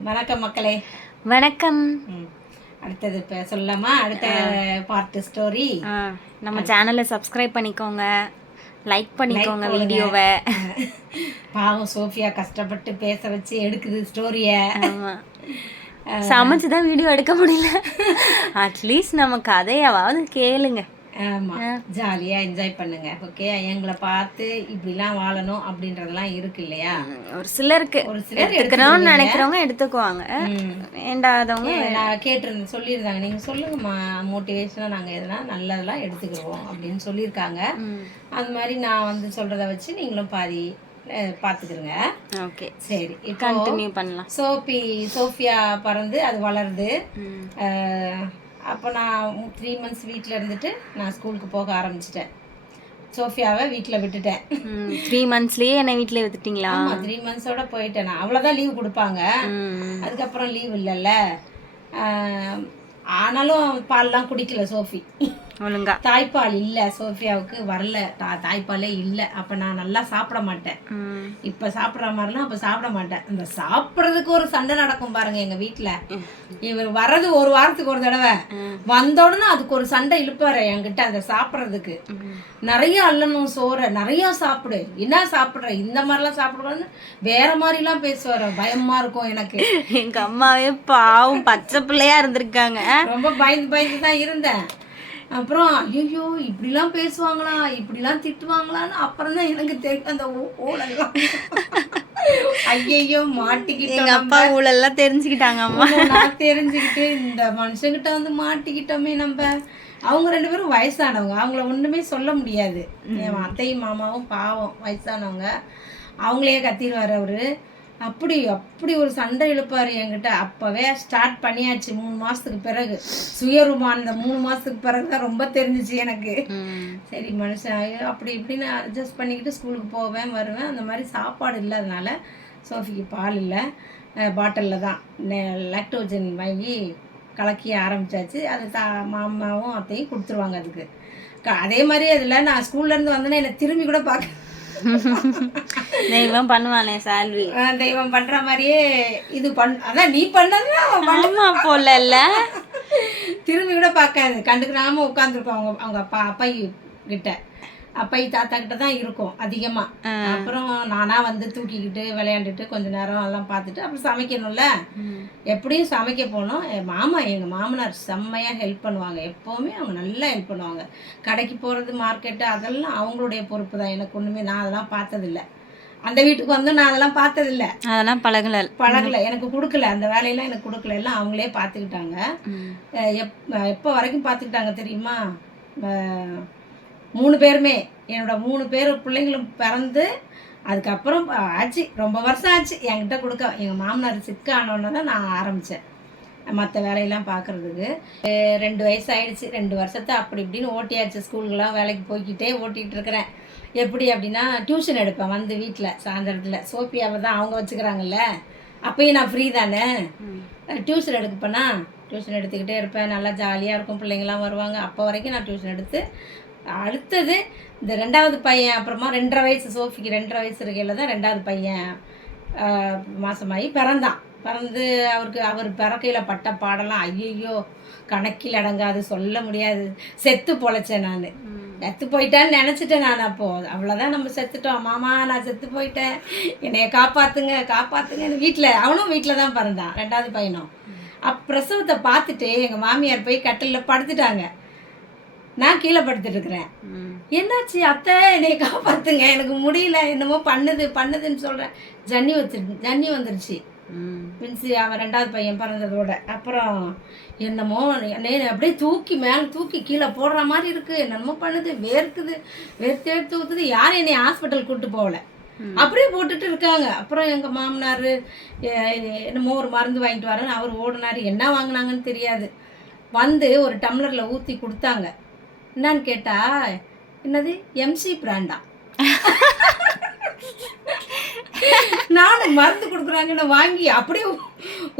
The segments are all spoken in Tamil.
வணக்கம் மக்களே. வணக்கம். அடுத்தது இப்போ சொல்லலாமா? அடுத்த பார்ட் ஸ்டோரி நம்ம சேனலை சப்ஸ்கிரைப் பண்ணிக்கோங்க. லைக் பண்ணிக்கோங்க வீடியோவை பாவம் சோஃபியா கஷ்டப்பட்டு பேச வச்சு எடுக்குது ஸ்டோரிய ஆமா. சமைச்சு தான் வீடியோ எடுக்க முடியல. அட்லீஸ்ட் நம்ம கதையாவது கேளுங்க. ஆமா. ஜாலியா என்ஜாய் பண்ணுங்க. ஓகே எங்களை பார்த்து இப்படிலாம் வாழணும் அப்படின்றதெல்லாம் இருக்கு இல்லையா? ஒரு சிலருக்கு. ஒரு சிலர் எடுத்துக்கணும்னு நினைக்கிறவங்க எடுத்துக்குவாங்க. வேண்டாதவங்க கேட்டிருந்தேன் சொல்லியிருந்தாங்க. நீங்கள் சொல்லுங்கம்மா மோட்டிவேஷனாக நாங்கள் எதனா நல்லதெல்லாம் எடுத்துக்கிடுவோம் அப்படின்னு சொல்லியிருக்காங்க. அது மாதிரி நான் வந்து சொல்கிறத வச்சு நீங்களும் பாதி அஹ், பார்த்துக்கிருங்க. ஓகே. சரி. கண்டினியூ பண்ணலாம். சோஃபி சோஃபியா பிறந்து அது வளருது. அப்போ நான் த்ரீ மந்த்ஸ் வீட்டில் இருந்துட்டு நான் ஸ்கூலுக்கு போக ஆரம்பிச்சிட்டேன். சோஃபியாவை வீட்டில் விட்டுட்டேன். த்ரீ மந்த்ஸ்லயே என்னை வீட்டில் வித்துட்டீங்களா? ஆமாம் த்ரீ மந்த்ஸோட போயிட்டேன் நான். அவ்வளோதான் லீவ் கொடுப்பாங்க. அதுக்கப்புறம் லீவ் இல்லைல்ல. ஆனாலும் பால்லாம் குடிக்கல சோஃபி. ஒழுங்கா. தாய்ப்பால் இல்லை சோஃபியாவுக்கு வரல. தாய்ப்பாலே இல்லை. அப்போ நான் நல்லா சாப்பிட மாட்டேன். இப்போ சாப்பிட்ற மாதிரிலாம் அப்போ சாப்பிட மாட்டேன். அந்த சாப்பிட்றதுக்கு ஒரு சண்டை நடக்கும் பாருங்க எங்கள் வீட்டில் இவர் வர்றது ஒரு வாரத்துக்கு ஒரு தடவை. வந்த உடனே அதுக்கு ஒரு சண்டை இழுப்பாரு என்கிட்ட அதை சாப்பிட்றதுக்கு. நிறைய அள்ளணும் சோறை. நிறைய சாப்பிடு. என்ன சாப்பிட்ற? இந்த மாதிரிலாம் சாப்பிடக்கூடாதுன்னு வேற மாதிரிலாம் பேசுவார். பயமா இருக்கும் எனக்கு. எங்க அம்மாவே பாவம் பச்சை பிள்ளையா இருந்திருக்காங்க. ரொம்ப பயந்து பயந்து தான் இருந்தேன். அப்புறம் ஐயோ இப்படிலாம் பேசுவாங்களா? இப்படிலாம் திட்டுவாங்களான்னு அப்புறம் தான் எனக்கு தெரியும் அந்த ஓடெல்லாம். ஐயையோ மாட்டிக்கிட்டோம் எங்க அப்பா ஊழல்லாம் தெரிஞ்சுக்கிட்டாங்க அம்மா. நான் தெரிஞ்சுக்கிட்டு இந்த மனுஷங்கிட்ட வந்து மாட்டிக்கிட்டோமே நம்ம. அவங்க ரெண்டு பேரும் வயசானவங்க. அவங்கள ஒண்ணுமே சொல்ல முடியாது. என் அத்தையும் மாமாவும் பாவம் வயசானவங்க. அவங்களே கத்திடுவார் அவரு. அப்படி அப்படி ஒரு சண்டை இழுப்பாரு என்கிட்ட. அப்பவே ஸ்டார்ட் பண்ணியாச்சு மூணு மாசத்துக்கு பிறகு. சுயரூபம் அந்த மூணு மாசத்துக்கு பிறகு தான் ரொம்ப தெரிஞ்சிச்சு எனக்கு. சரி மனுஷன் அப்படி இப்படின்னு அட்ஜஸ்ட் பண்ணிக்கிட்டு ஸ்கூலுக்கு போவேன் வருவேன். அந்த மாதிரி சாப்பாடு இல்லாதனால சோஃபிக்கு பால் இல்லை. பாட்டிலில் தான். லாக்டோஜன் வாங்கி கலக்கி ஆரம்பிச்சாச்சு. அது தா மாமாவும் அத்தையும் கொடுத்துருவாங்க அதுக்கு. க- அதே மாதிரி அதில் நான் ஸ்கூல்லேருந்து வந்தேன்னா என்னை திரும்பி கூட பார்க்க தெய்வம் பண்ணுவானே சால்வி. தெய்வம் பண்ணுற மாதிரியே இது பண் அதான் நீ பண்ணது அவன் பண்ண ஆமா போல இல்ல திரும்பி கூட பார்க்காது. கண்டுக்கிறாம உட்காந்துருக்கோம் அவங்க அவங்க அப்பா அப்பை கிட்ட. அப்பை தாத்தா கிட்ட தான் இருக்கும் அதிகமா. அப்புறம் நானா வந்து தூக்கிக்கிட்டு விளையாண்டுட்டு கொஞ்ச நேரம் எல்லாம் பார்த்துட்டு அப்புறம் சமைக்கணும்ல. எப்படியும் சமைக்க போனோம். என் மாமா எங்கள் மாமனார் செம்மையாக ஹெல்ப் பண்ணுவாங்க. எப்போவுமே அவங்க நல்லா ஹெல்ப் பண்ணுவாங்க. கடைக்கு போகிறது மார்க்கெட்டு அதெல்லாம் அவங்களுடைய பொறுப்பு தான். எனக்கு ஒன்றுமே நான் அதெல்லாம் பார்த்ததில்ல. அந்த வீட்டுக்கு வந்து நான் அதெல்லாம் பார்த்ததில்ல. அதெல்லாம் பழகல. பழகல. எனக்கு கொடுக்கல. அந்த வேலையெல்லாம் எனக்கு கொடுக்கல. எல்லாம் அவங்களே பார்த்துக்கிட்டாங்க. எப் எப்போ வரைக்கும் பார்த்துக்கிட்டாங்க தெரியுமா? மூணு பேருமே. என்னோட மூணு பேர் பிள்ளைங்களும் பிறந்து அதுக்கப்புறம் ஆச்சு. ரொம்ப வருஷம் ஆச்சு. என்கிட்ட கொடுக்க எங்கள் மாமனார் சிக்க ஆனோன்னு தான் நான் ஆரம்பித்தேன் மற்ற வேலையெல்லாம் பார்க்குறதுக்கு ரெண்டு வயசு ஆயிடுச்சு ரெண்டு வருஷத்தை அப்படி இப்படின்னு ஓட்டியாச்சு. ஸ்கூலுக்கெல்லாம் வேலைக்கு போய்க்கிட்டே ஓட்டிகிட்டு இருக்கிறேன். எப்படி அப்படின்னா டியூஷன் எடுப்பேன் வந்து வீட்டில் சாயந்தரத்தில். சோப்பியாவை தான் அவங்க வச்சுக்கிறாங்கல்ல. அப்பயும் நான் ஃப்ரீ தானே. டியூஷன் எடுக்க போனா டியூஷன் எடுத்துக்கிட்டே இருப்பேன். நல்லா ஜாலியாக இருக்கும். பிள்ளைங்களாம் வருவாங்க. அப்போ வரைக்கும் நான் டியூஷன் எடுத்து அடுத்தது இந்த ரெண்டாவது பையன் அப்புறமா ரெண்டரை வயசு சோஃபிக்கு ரெண்டரை வயசு இருக்கையில் தான் ரெண்டாவது பையன் ஆஹ், மாசமாகி பிறந்தான். பிறந்து அவருக்கு அவர் பிறக்கையில் பட்ட பாடலாம் ஐயையோ கணக்கில் அடங்காது சொல்ல முடியாது. செத்து பொழைச்சேன் நான். செத்து போயிட்டான்னு நினச்சிட்டேன் நான் அப்போ. அவ்வளோதான் நம்ம செத்துட்டோம். மாமா நான் செத்து போயிட்டேன். என்னைய காப்பாத்துங்க காப்பாத்துங்கன்னு வீட்டில் அவனும் வீட்டில் தான் பிறந்தான் ரெண்டாவது பையனும். அப் பிரசவத்தை பார்த்துட்டு எங்கள் மாமியார் போய் கட்டிலில் படுத்துட்டாங்க. நான் கீழே படுத்துட்டு இருக்கிறேன் என்னாச்சு அத்தை? என்னை காப்பாத்துங்க. எனக்கு முடியல. என்னமோ பண்ணுது பண்ணுதுன்னு சொல்கிறேன் ஜன்னி வச்சு ஜன்னி வந்துருச்சு. மீன்ஸ் அவன் ரெண்டாவது பையன் பிறந்ததோட. அப்புறம் என்னமோ என்னை அப்படியே தூக்கி மேலே தூக்கி கீழே போடுற மாதிரி இருக்கு. என்னமோ பண்ணுது வேர்க்குது வேர்த்து வேர்த்து ஊற்றுது யாரும் என்னை ஹாஸ்பிட்டல் கூட்டு போகல. அப்படியே போட்டுட்டு இருக்காங்க. அப்புறம் எங்கள் மாமனார் என்னமோ ஒரு மருந்து வாங்கிட்டு வரேன்னு அவர் ஓடினார். என்ன வாங்கினாங்கன்னு தெரியாது. வந்து ஒரு டம்ளரில் ஊற்றி கொடுத்தாங்க. என்னன்னு கேட்டா என்னது? எம்சி பிராண்டா? நானும் மருந்து கொடுக்குறாங்கன்னு வாங்கி அப்படியே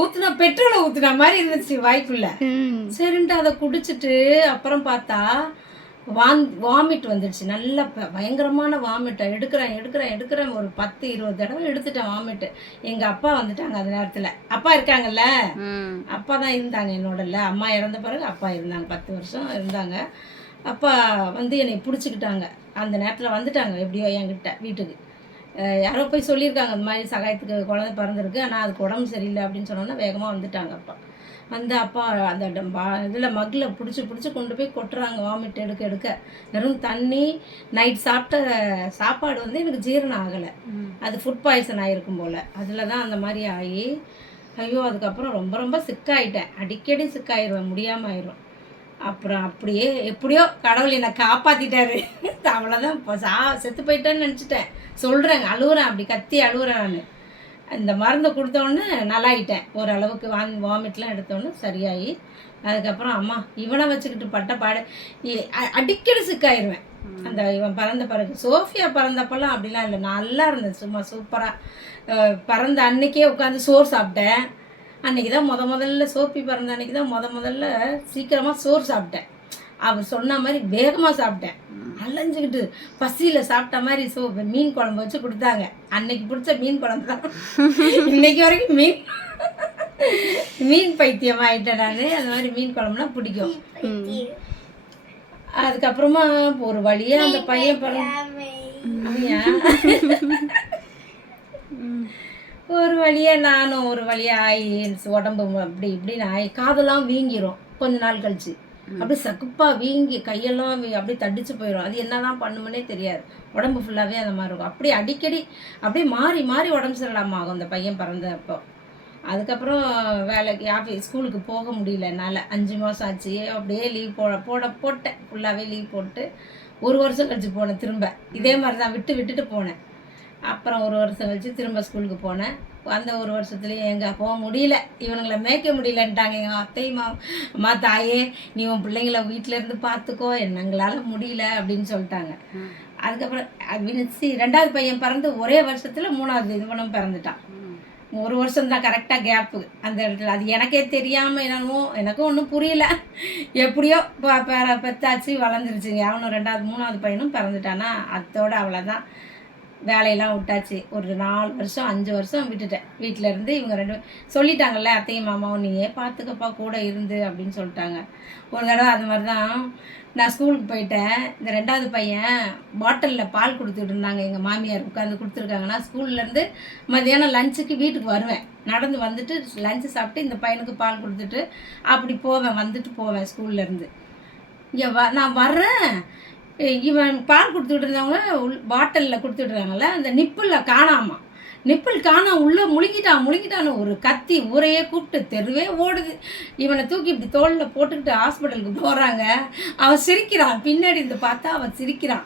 ஊத்துனா பெட்ரோலை ஊத்துன மாதிரி இருந்துச்சு வாய்க்குள்ள சரின்ட்டு அதை குடிச்சிட்டு அப்புறம் பார்த்தா வாந் வாமிட் வந்துடுச்சு நல்ல பயங்கரமான வாமிட்டை எடுக்கிறேன் எடுக்கிறேன் எடுக்கிறேன். ஒரு பத்து இருபது தடவை எடுத்துட்டேன் வாமிட்டு எங்கள் அப்பா வந்துட்டாங்க அந்த நேரத்தில். அப்பா இருக்காங்கல்ல? அப்பா தான் இருந்தாங்க என்னோடல அம்மா இறந்த பிறகு அப்பா இருந்தாங்க. பத்து வருஷம் இருந்தாங்க. அப்பா வந்து என்னை பிடிச்சிக்கிட்டாங்க. அந்த நேரத்தில் வந்துட்டாங்க எப்படியோ என்கிட்ட வீட்டுக்கு. யாரோ போய் சொல்லியிருக்காங்க இந்த மாதிரி சகாயத்துக்கு குழந்தை பிறந்திருக்கு ஆனால் அதுக்கு உடம்பு சரியில்லை அப்படின்னு சொன்னோன்னா வேகமாக வந்துட்டாங்க அப்பா. வந்து அப்பா அந்த இதில் மக்கில் பிடிச்சி பிடிச்சி கொண்டு போய் கொட்டுறாங்க வாமிட் எடுக்க எடுக்க. வெறும் தண்ணி நைட் சாப்பிட்ட சாப்பாடு வந்து எனக்கு ஜீரணம் ஆகலை. அது ஃபுட் பாய்சன் ஆகிருக்கும் போல். அதில் தான் அந்த மாதிரி ஆகி ஐயோ அதுக்கப்புறம் ரொம்ப ரொம்ப சிக்காயிட்டேன் அடிக்கடி சிக்காயிருவேன் முடியாமல் ஆயிரும் அப்புறம் அப்படியே எப்படியோ கடவுள் என்னை காப்பாற்றிட்டாரு அவ்வளோதான் இப்போ சா செத்து போயிட்டேன்னு நினச்சிட்டேன். சொல்கிறேங்க அழுகுறேன் அப்படி கத்தி அழுகுறேன் நான். இந்த மருந்தை கொடுத்தோன்னே நல்லாயிட்டேன். ஓரளவுக்கு வாங்கி வாமிட்லாம் எடுத்தோன்னே சரியாகி அதுக்கப்புறம் அம்மா இவனை வச்சுக்கிட்டு பட்ட பாடு. அடிக்கடி சிக்காயிருவேன். அந்த இவன் பிறந்த பிறகு. சோஃபியா பிறந்தப்பெல்லாம் அப்படிலாம் இல்லை. நல்லா இருந்தது. சும்மா சூப்பராக பிறந்த அன்னைக்கே உட்காந்து சோறு சாப்பிட்டேன். அன்னைக்கு தான் முத முதல்ல சோப்பி பிறந்த அன்னைக்கு தான் முத முதல்ல சீக்கிரமாக சோறு சாப்பிட்டேன். அவர் சொன்ன மாதிரி வேகமாக சாப்பிட்டேன். அலைஞ்சுக்கிட்டு பசியில் சாப்பிட்ட மாதிரி சோ மீன் குழம்பு வச்சு கொடுத்தாங்க. அன்னைக்கு பிடிச்ச மீன் குழம்பு தான். இன்னைக்கு வரைக்கும் மீன் மீன் பைத்தியம் ஆயிட்டேன் நான். அந்த மாதிரி மீன் குழம்புனா பிடிக்கும். அதுக்கப்புறமா ஒரு வழியா அந்த பையன் பிறந்த ஒரு வழியா நானும் ஒரு வழியா ஆகி உடம்பு அப்படி இப்படின்னு ஆகி காதெல்லாம் வீங்கிரும். கொஞ்ச நாள் கழிச்சு. அப்படியே சக்குப்பா வீங்கி கையெல்லாம் அப்படியே தடிச்சு போயிடும் அது என்னதான் பண்ணுமுன்னே தெரியாது. உடம்பு ஃபுல்லாகவே அந்த மாதிரி இருக்கும். அப்படியே அடிக்கடி அப்படியே மாறி மாறி உடம்பு சரியில்லாம ஆகும் அந்த பையன் பிறந்த அப்போ அதுக்கப்புறம் வேலைக்கு ஆஃபீஸ் ஸ்கூலுக்கு போக முடியல என்னால். அஞ்சு மாதம் ஆச்சு. அப்படியே லீவ் போட போட போட்டேன். ஃபுல்லாகவே லீவ் போட்டு ஒரு வருஷம் கழிச்சு போனேன் திரும்ப. இதே மாதிரி தான் விட்டு விட்டுட்டு போனேன். அப்புறம் ஒரு வருஷம் கழிச்சு திரும்ப ஸ்கூலுக்கு போனேன். அந்த ஒரு வருஷத்துலேயும் எங்கே போக முடியல. இவனுங்களை மேய்க்க முடியலன்ட்டாங்க. எங்கள் அத்தையும் மா அம்மா தாயே நீ உன் பிள்ளைங்கள வீட்டிலேருந்து பார்த்துக்கோ எங்களால் முடியல அப்படின்னு சொல்லிட்டாங்க. அதுக்கப்புறம் வினிச்சு ரெண்டாவது பையன் பிறந்து ஒரே வருஷத்தில் மூணாவது இதுவனும் பிறந்துட்டான். ஒரு வருஷம் தான் கரெக்டாக கேப்பு அந்த இடத்துல அது எனக்கே தெரியாமல் என்னமோ எனக்கும் ஒன்றும் புரியல. எப்படியோ ப- பெத்தாச்சு வளர்ந்துருச்சுங்க. அவனும் ரெண்டாவது மூணாவது பையனும் பிறந்துட்டானா அதோட அவ்வளோதான் வேலையெல்லாம் விட்டாச்சு. ஒரு நாலு வருஷம் அஞ்சு வருஷம் விட்டுட்டேன். வீட்டில் இருந்து இவங்க ரெண்டு சொல்லிட்டாங்கல்ல அத்தையும் மாமாவும் நீயே பார்த்துக்கப்பா கூட இருந்து? அப்படின்னு சொல்லிட்டாங்க. ஒரு தடவை அது மாதிரி தான் நான் ஸ்கூலுக்கு போயிட்டேன். இந்த ரெண்டாவது பையன் பாட்டிலில் பால் கொடுத்துட்டு இருந்தாங்க. எங்கள் மாமியார் உட்காந்து கொடுத்துருக்காங்கன்னா ஸ்கூல்லேருந்து மதியானம் லஞ்சுக்கு வீட்டுக்கு வருவேன். நடந்து வந்துட்டு லஞ்சு சாப்பிட்டு இந்த பையனுக்கு பால் கொடுத்துட்டு அப்படி போவேன் வந்துட்டு போவேன் ஸ்கூல்லேருந்து இங்கே வ நான் வர்றேன். இவன் பால் கொடுத்துட்டு இருந்தவங்க உள் பாட்டிலில் கொடுத்துட்றாங்கல்ல அந்த நிப்பிளில் காணாமா. நிப்பிள் காணாம உள்ளே முழுங்கிட்டான் முழுங்கிட்டான்னு ஒரு கத்தி ஊரையே கூப்பிட்டு தெருவே ஓடுது. இவனை தூக்கி இப்படி தோளில் போட்டுக்கிட்டு ஹாஸ்பிட்டலுக்கு போகிறாங்க அவன் சிரிக்கிறான். பின்னாடி இருந்து பார்த்தா அவன் சிரிக்கிறான்.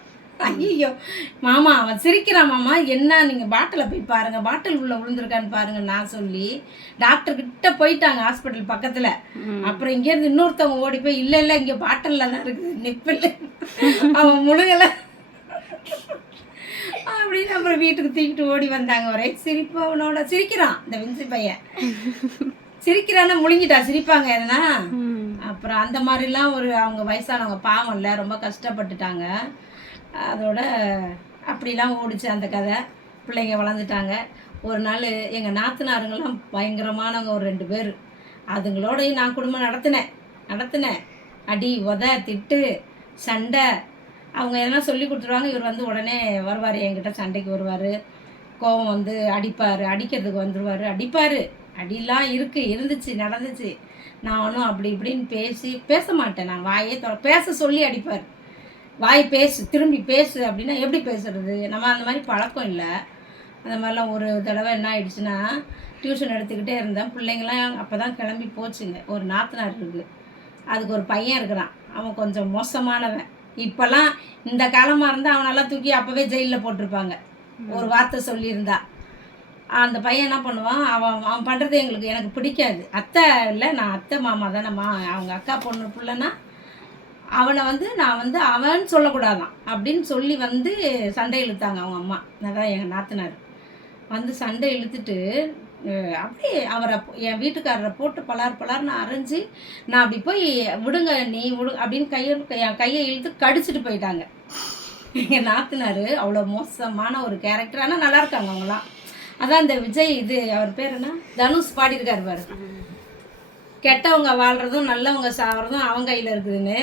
ஐயோ மாமா அவன் சிரிக்கிறான் மாமா. என்ன நீங்கள் பாட்டிலை போய் பாருங்க. பாட்டில் உள்ள விழுந்திருக்கான்னு பாருங்க நான் சொல்லி. டாக்டர் கிட்ட போயிட்டாங்க ஹாஸ்பிட்டல் பக்கத்தில். அப்புறம் இங்கேருந்து இன்னொருத்தவங்க ஓடி போய் இல்லை இல்லை இங்கே பாட்டிலில் தான் இருக்குது நிப்பில் அவன் முழுகலை. அப்படின்னு அப்புறம் வீட்டுக்கு தூக்கிட்டு ஓடி வந்தாங்க. ஒரே சிரிப்பு அவனோட. சிரிக்கிறான் இந்த வின்சி பையன். சிரிக்கிறான்னா முழுங்கிட்டா சிரிப்பாங்க எதுனா? அப்புறம் அந்த மாதிரிலாம் ஒரு அவங்க வயசானவங்க பாவம் இல்லை ரொம்ப கஷ்டப்பட்டுட்டாங்க. அதோட அப்படிலாம் ஓடிச்சு அந்த கதை. பிள்ளைங்க வளர்ந்துட்டாங்க. ஒரு நாள் எங்கள் நாத்தனாருங்கெல்லாம் பயங்கரமானவங்க ஒரு ரெண்டு பேர். அதுங்களோடையும் நான் குடும்பம் நடத்தினேன். நடத்தினேன். அடி உத திட்டு சண்டை. அவங்க எதனா சொல்லி கொடுத்துருவாங்க இவர் வந்து உடனே வருவார் என்கிட்ட சண்டைக்கு வருவார். கோவம் வந்து அடிப்பார் அடிக்கிறதுக்கு வந்துடுவார் அடிப்பார். அடிலாம் இருக்குது இருந்துச்சு நடந்துச்சு. நானும் அப்படி இப்படின்னு பேசி பேச மாட்டேன். நான் வாயே தொட பேச சொல்லி அடிப்பார். வாய் பேசு திரும்பி பேசு அப்படின்னா எப்படி பேசுறது? நம்ம அந்த மாதிரி பழக்கம் இல்லை. அந்த மாதிரிலாம் ஒரு தடவை என்ன ஆயிடுச்சுன்னா டியூஷன் எடுத்துக்கிட்டே இருந்தேன். பிள்ளைங்களாம் அப்போ தான் கிளம்பி போச்சுங்க. ஒரு நாத்தனார் இருக்குது அதுக்கு ஒரு பையன் இருக்கிறான். அவன் கொஞ்சம் மோசமானவன். இப்போல்லாம் இந்த காலமாக இருந்தால் அவனெல்லாம் தூக்கி அப்போவே ஜெயிலில் போட்டிருப்பாங்க. ஒரு வார்த்தை சொல்லியிருந்தா. அந்த பையன் என்ன பண்ணுவான்? அவன் அவன் பண்ணுறது எங்களுக்கு எனக்கு பிடிக்காது. அத்தை இல்லை நான் அத்தை மாமா தானேம்மா. அவங்க அக்கா பொண்ணு பிள்ளைன்னா அவனை வந்து நான் வந்து அவன் சொல்லக்கூடாதான் அப்படின்னு சொல்லி வந்து சண்டை இழுத்தாங்க அவங்க அம்மா. அதான் எங்கள் நாத்தனார். வந்து சண்டை இழுத்துட்டு அப்படியே அவரை என் வீட்டுக்காரரை போட்டு பலார் பலார்னு அரைஞ்சு நான் அப்படி போய் விடுங்க நீ விடு அப்படின்னு கையை என் கையை இழுத்து கடிச்சிட்டு போயிட்டாங்க. எங்கள் நாத்தினார் அவ்வளோ மோசமான ஒரு கேரக்டர் ஆனால் நல்லா இருக்காங்க அவங்களாம் அதான் இந்த விஜய் இது அவர் பேர் என்ன? தனுஷ் பாடியிருக்காரு பாரு. கெட்டவங்க வாழ்றதும் நல்லவங்க சாவறதும் அவங்க கையில் இருக்குதுன்னு.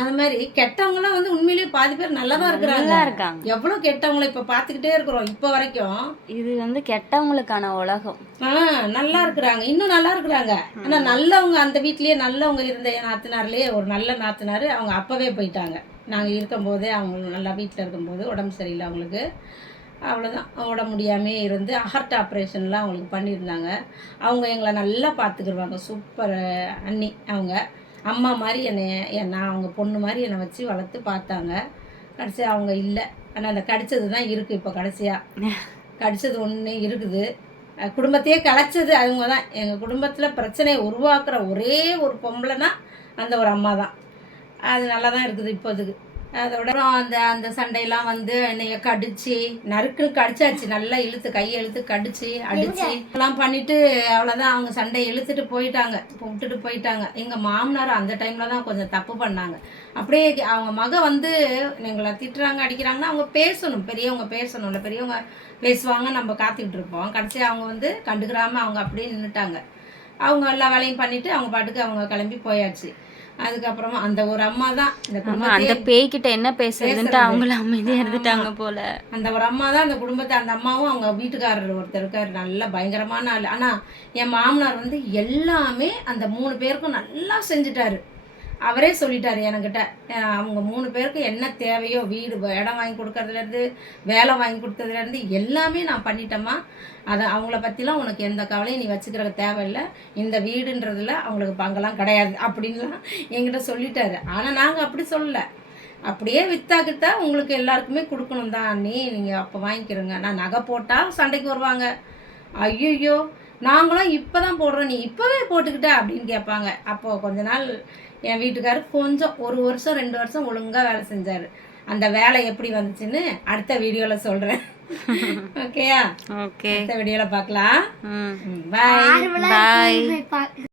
அந்த மாதிரி கெட்டவங்களாம் வந்து உண்மையிலேயே பாதி பேர் நல்லா தான் இருக்கிறாங்க. இருக்காங்க. எவ்வளோ கெட்டவங்களை இப்போ பார்த்துக்கிட்டே இருக்கிறோம் இப்போ வரைக்கும். இது வந்து கெட்டவங்களுக்கான உலகம். ஆ நல்லா இருக்கிறாங்க. இன்னும் நல்லா இருக்கிறாங்க. ஆனா நல்லவங்க அந்த வீட்லயே நல்லவங்க இருந்த நாத்தனார்லயே ஒரு நல்ல நாத்தனார் அவங்க அப்பவே போயிட்டாங்க. நாங்க இருக்கும்போதே அவங்க நல்லா வீட்டில் இருக்கும்போது உடம்பு சரியில்லை அவங்களுக்கு. அவ்வளோதான் உடம்பு முடியாமே இருந்து ஹார்ட் ஆப்ரேஷன்லாம் அவங்களுக்கு பண்ணியிருந்தாங்க. அவங்க எங்களை நல்லா பார்த்துக்கிடுவாங்க சூப்பர் அண்ணி அவங்க. அம்மா மாதிரி என்னை என் நான் அவங்க பொண்ணு மாதிரி என்னை வச்சு வளர்த்து பார்த்தாங்க. கடைசி அவங்க இல்லை. ஆனால் அந்த கடிச்சது தான் இருக்குது இப்போ கடைசியாக கடிச்சது ஒன்று இருக்குது. குடும்பத்தையே கலைச்சது அவங்க தான். எங்கள் குடும்பத்தில் பிரச்சனையை உருவாக்குற ஒரே ஒரு பொம்பளைனா அந்த ஒரு அம்மா தான். அது நல்லா தான் இருக்குது இப்போதுக்கு. அதோட அந்த அந்த சண்டையெல்லாம் வந்து என்னைய கடிச்சு நறுக்குன்னு கடிச்சாச்சு. நல்லா இழுத்து கையை இழுத்து கடிச்சு அடிச்சு. எல்லாம் பண்ணிட்டு அவ்வளோதான் அவங்க சண்டையை இழுத்துட்டு போயிட்டாங்க. இப்போ விட்டுட்டு போயிட்டாங்க. எங்கள் மாமனார் அந்த டைமில் தான் கொஞ்சம் தப்பு பண்ணாங்க. அப்படியே அவங்க மக வந்து எங்களை திட்டுறாங்க அடிக்கிறாங்கன்னா அவங்க பேசணும். பெரியவங்க பேசணும்ல. பெரியவங்க பேசுவாங்க நம்ம காத்துக்கிட்டு இருப்போம். கடைசி அவங்க வந்து கண்டுக்கிறாம அவங்க அப்படியே நின்றுட்டாங்க அவங்க எல்லா வேலையும் பண்ணிட்டு அவங்க பாட்டுக்கு அவங்க கிளம்பி போயாச்சு. அதுக்கப்புறமா அந்த ஒரு அம்மா தான் இந்த அந்த பேய்கிட்ட என்ன பேசுறதுன்ட்டு பேசுறது. அவங்கள அமைதியா இருந்துட்டாங்க போல. அந்த ஒரு அம்மா தான் அந்த குடும்பத்தை அந்த அம்மாவும் அவங்க வீட்டுக்காரர் ஒருத்தர் இருக்கார். நல்ல பயங்கரமான ஆள். ஆனால் என் மாமனார் வந்து எல்லாமே அந்த மூணு பேருக்கும் நல்லா செஞ்சுட்டாரு. அவரே சொல்லிட்டார் என்கிட்ட. அவங்க மூணு பேருக்கு என்ன தேவையோ வீடு இடம் வாங்கி கொடுக்கறதுலேருந்து வேலை வாங்கி கொடுத்ததுலேருந்து எல்லாமே நான் பண்ணிட்டேம்மா. அதை அவங்கள பற்றிலாம் உனக்கு எந்த கவலையும் நீ வச்சுக்கிற தேவையில்லை. இந்த வீடுன்றதுல அவங்களுக்கு பங்கெல்லாம் கிடையாது அப்படின்லாம் என்கிட்ட சொல்லிட்டாரு. ஆனால் நாங்கள் அப்படி சொல்லலை. அப்படியே வித்தாக்கிட்டா உங்களுக்கு எல்லாருக்குமே கொடுக்கணும் தான். நீ நீங்கள் அப்போ வாங்கிக்கிறோங்க. நான் நகை போட்டால் சண்டைக்கு வருவாங்க. ஐயோ நாங்களும் இப்போ தான் போடுறோம். நீ இப்போவே போட்டுக்கிட்ட அப்படின்னு கேட்பாங்க. அப்போது கொஞ்ச நாள் என் வீட்டுக்காரர் கொஞ்சம் ஒரு வருஷம் ரெண்டு வருஷம் ஒழுங்காக வேலை செஞ்சார். அந்த வேலை எப்படி வந்துச்சுன்னு அடுத்த வீடியோவில் சொல்கிறேன் ஓகேயா ஓகே அடுத்த வீடியோவில் பார்க்கலாம். பாய் பாய்